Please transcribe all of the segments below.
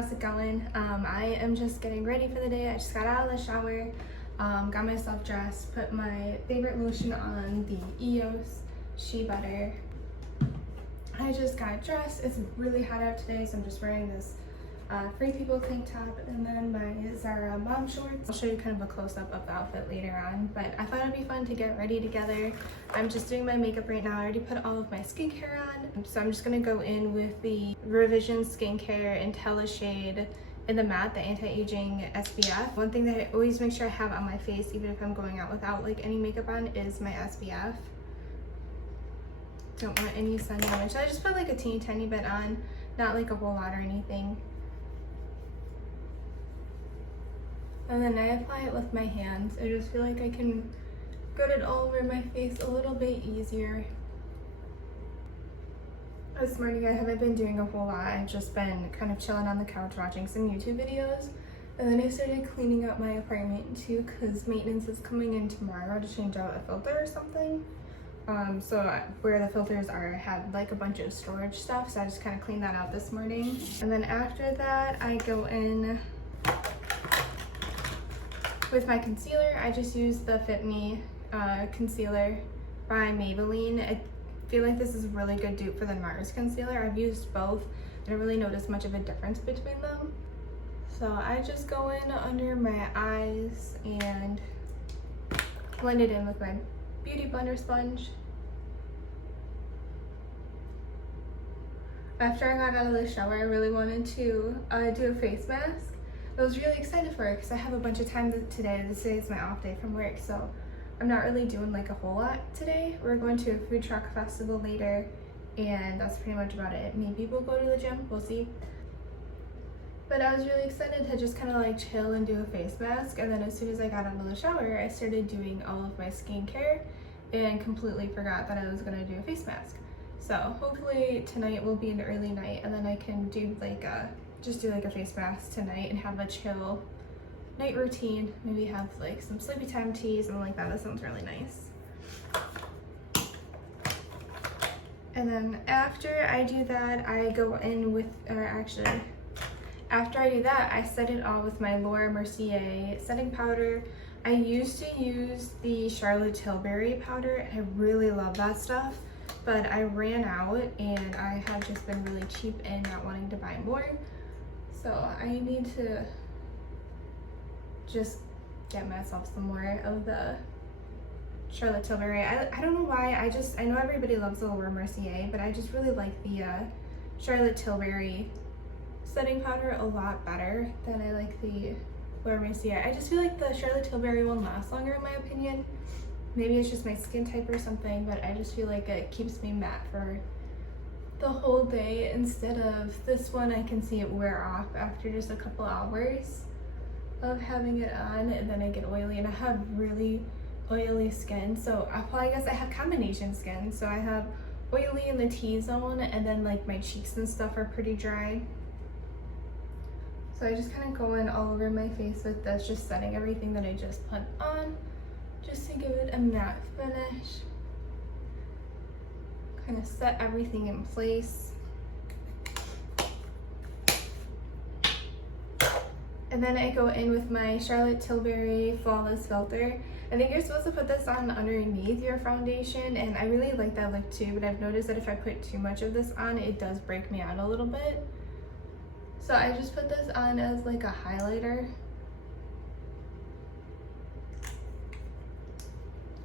how's it going? I am just getting ready for the day. I just got out of the shower, got myself dressed, put my favorite lotion on, the EOS Shea Butter. I just got dressed. It's really hot out today, so I'm just wearing this Free People tank top and then my Zara mom shorts. I'll show you kind of a close-up of the outfit later on, but I thought it'd be fun to get ready together. I'm just doing my makeup right now. I already put all of my skincare on, so I'm just gonna go in with the Revision Skincare IntelliShade in the matte, the anti-aging SPF. One thing that I always make sure I have on my face, even if I'm going out without like any makeup on, is my SPF. Don't want any sun damage. So I just put like a teeny tiny bit on, not like a whole lot or anything. And then I apply it with my hands. I just feel like I can get it all over my face a little bit easier. This morning I haven't been doing a whole lot. I've just been kind of chilling on the couch watching some YouTube videos. And then I started cleaning up my apartment too, because maintenance is coming in tomorrow to change out a filter or something. So where the filters are, I had like a bunch of storage stuff, so I just kind of cleaned that out this morning. And then after that, I go in with my concealer. I just use the Fit Me concealer by Maybelline. I feel like this is a really good dupe for the Mars concealer. I've used both. I don't really notice much of a difference between them. So I just go in under my eyes and blend it in with my Beauty Blender sponge. After I got out of the shower, I really wanted to do a face mask. I was really excited for it because I have a bunch of time today. Today is my off day from work, so I'm not really doing like a whole lot today. We're going to a food truck festival later, and that's pretty much about it. Maybe we'll go to the gym, we'll see. But I was really excited to just kind of like chill and do a face mask, and then as soon as I got out of the shower, I started doing all of my skincare and completely forgot that I was gonna do a face mask. So hopefully tonight will be an early night, and then I can do like just do like a face mask tonight and have a chill night routine. Maybe have like some sleepy time tea, something like that. That sounds really nice. And then after I do that, I go in with, after I do that, I set it all with my Laura Mercier setting powder. I used to use the Charlotte Tilbury powder. I really love that stuff, but I ran out and I have just been really cheap and not wanting to buy more. So I need to just get myself some more of the Charlotte Tilbury. I don't know why, I know everybody loves the Laura Mercier, but I just really like the Charlotte Tilbury setting powder a lot better than I like the Laura Mercier. I just feel like the Charlotte Tilbury one lasts longer in my opinion. Maybe it's just my skin type or something, but I just feel like it keeps me matte for the whole day instead of this one. I can see it wear off after just a couple hours of having it on, and then I get oily, and I have really oily skin. So I guess I have combination skin, so I have oily in the T-zone, and then like my cheeks and stuff are pretty dry. So I just kind of go in all over my face with this, just setting everything that I just put on, just to give it a matte finish. Kind of set everything in place. And then I go in with my Charlotte Tilbury Flawless Filter. I think you're supposed to put this on underneath your foundation, and I really like that look too, but I've noticed that if I put too much of this on, it does break me out a little bit. So I just put this on as like a highlighter.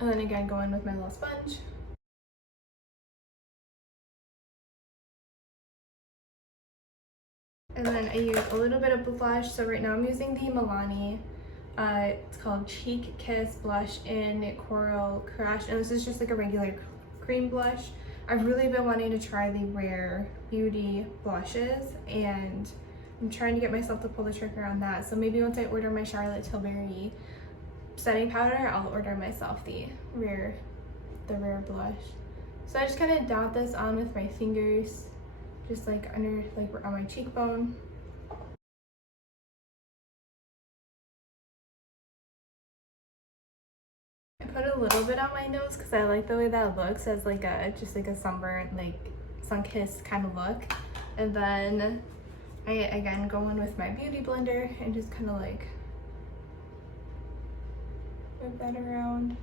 And then again, go in with my little sponge. And then I use a little bit of blush. So right now I'm using the Milani. It's called Cheek Kiss Blush in Coral Crush. And this is just like a regular cream blush. I've really been wanting to try the Rare Beauty blushes, and I'm trying to get myself to pull the trigger on that. So maybe once I order my Charlotte Tilbury setting powder, I'll order myself the Rare blush. So I just kind of dot this on with my fingers, just like under, like on my cheekbone. I put a little bit on my nose because I like the way that looks as like just like a sunburnt, like sun-kissed kind of look. And then I again go in with my beauty blender and just kind of like move that around.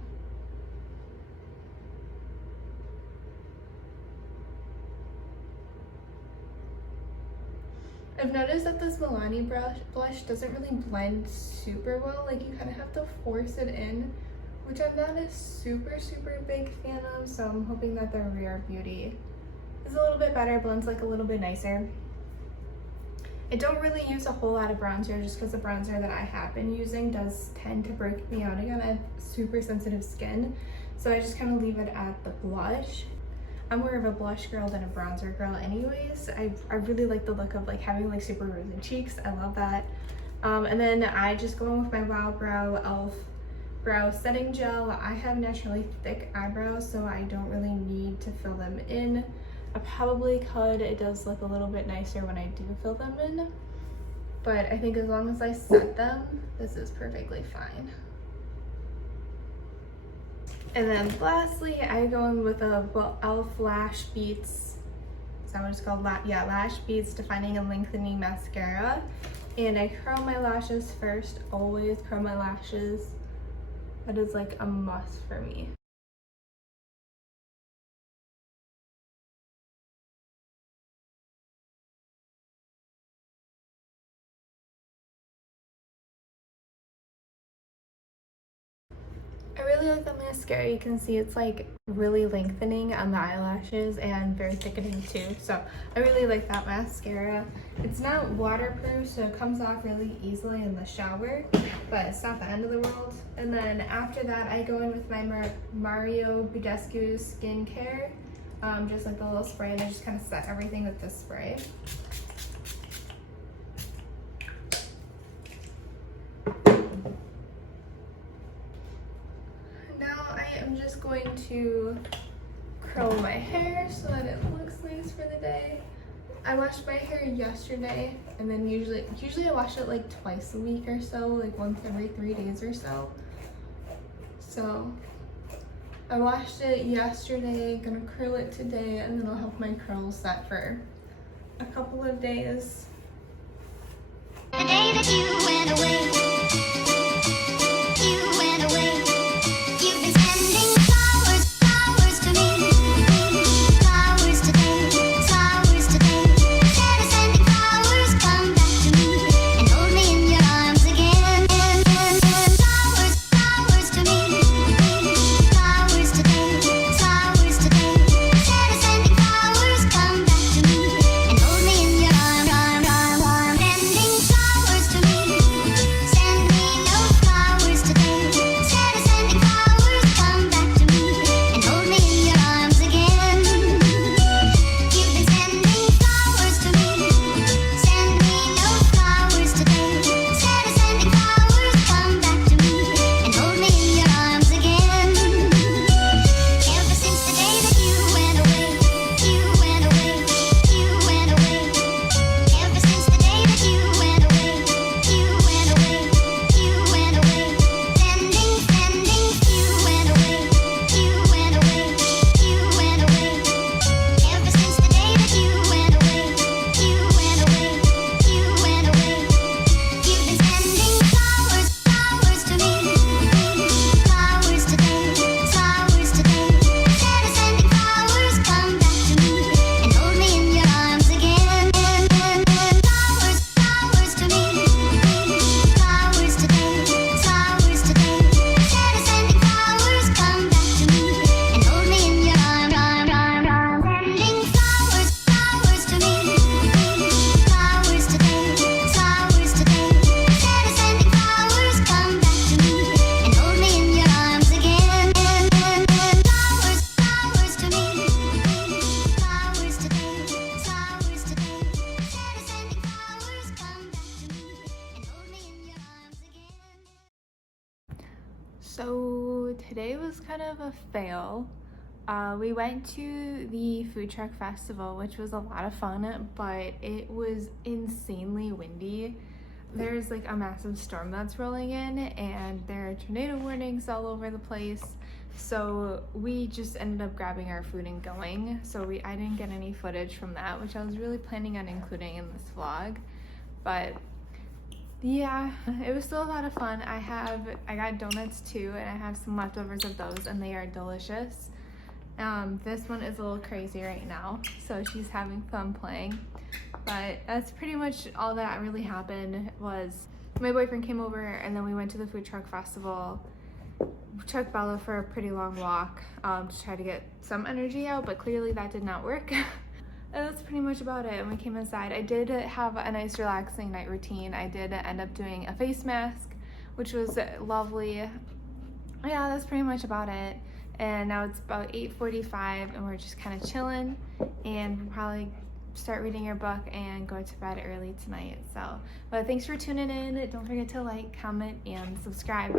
I've noticed that this Milani blush doesn't really blend super well. Like you kind of have to force it in, which I'm not a super big fan of. So I'm hoping that the Rare Beauty is a little bit better, blends like a little bit nicer. I don't really use a whole lot of bronzer just because the bronzer that I have been using does tend to break me out again. I have super sensitive skin, so I just kind of leave it at the blush. I'm more of a blush girl than a bronzer girl anyways. I really like the look of like having like super rosy cheeks. I love that. And then I just go in with my Wow Brow e.l.f. brow setting gel. I have naturally thick eyebrows, so I don't really need to fill them in. I probably could. It does look a little bit nicer when I do fill them in, but I think as long as I set them, this is perfectly fine. And then lastly, I go in with a e.l.f. Lash Beats. Is that what it's called? Yeah, Lash Beats Defining and Lengthening Mascara. And I curl my lashes first. Always curl my lashes. That is like a must for me. I really like the mascara. You can see it's like really lengthening on the eyelashes and very thickening too. So I really like that mascara. It's not waterproof, so it comes off really easily in the shower, but it's not the end of the world. And then after that, I go in with my Mario Badescu skincare, just like the little spray, and I just kind of set everything with this spray. I'm just going to curl my hair so that it looks nice for the day. I washed my hair yesterday, and then usually I wash it like twice a week or so, like once every 3 days or so. So I washed it yesterday, gonna curl it today, and then I'll have my curls set for a couple of days. The day that you went away. So today was kind of a fail. We went to the food truck festival, which was a lot of fun, but it was insanely windy. There's like a massive storm that's rolling in, and there are tornado warnings all over the place. So we just ended up grabbing our food and going. So I didn't get any footage from that, which I was really planning on including in this vlog. But yeah, it was still a lot of fun. I got donuts too, and I have some leftovers of those, and they are delicious. This one is a little crazy right now, so she's having fun playing. But that's pretty much all that really happened. Was my boyfriend came over, and then we went to the food truck festival. Took Bella for a pretty long walk to try to get some energy out, but clearly that did not work. And that's pretty much about it. And we came inside. I did have a nice relaxing night routine. I did end up doing a face mask, which was lovely. Yeah, that's pretty much about it. And now it's about 8:45, and we're just kind of chilling, and we'll probably start reading our book and go to bed early tonight. So, but thanks for tuning in. Don't forget to like, comment, and subscribe.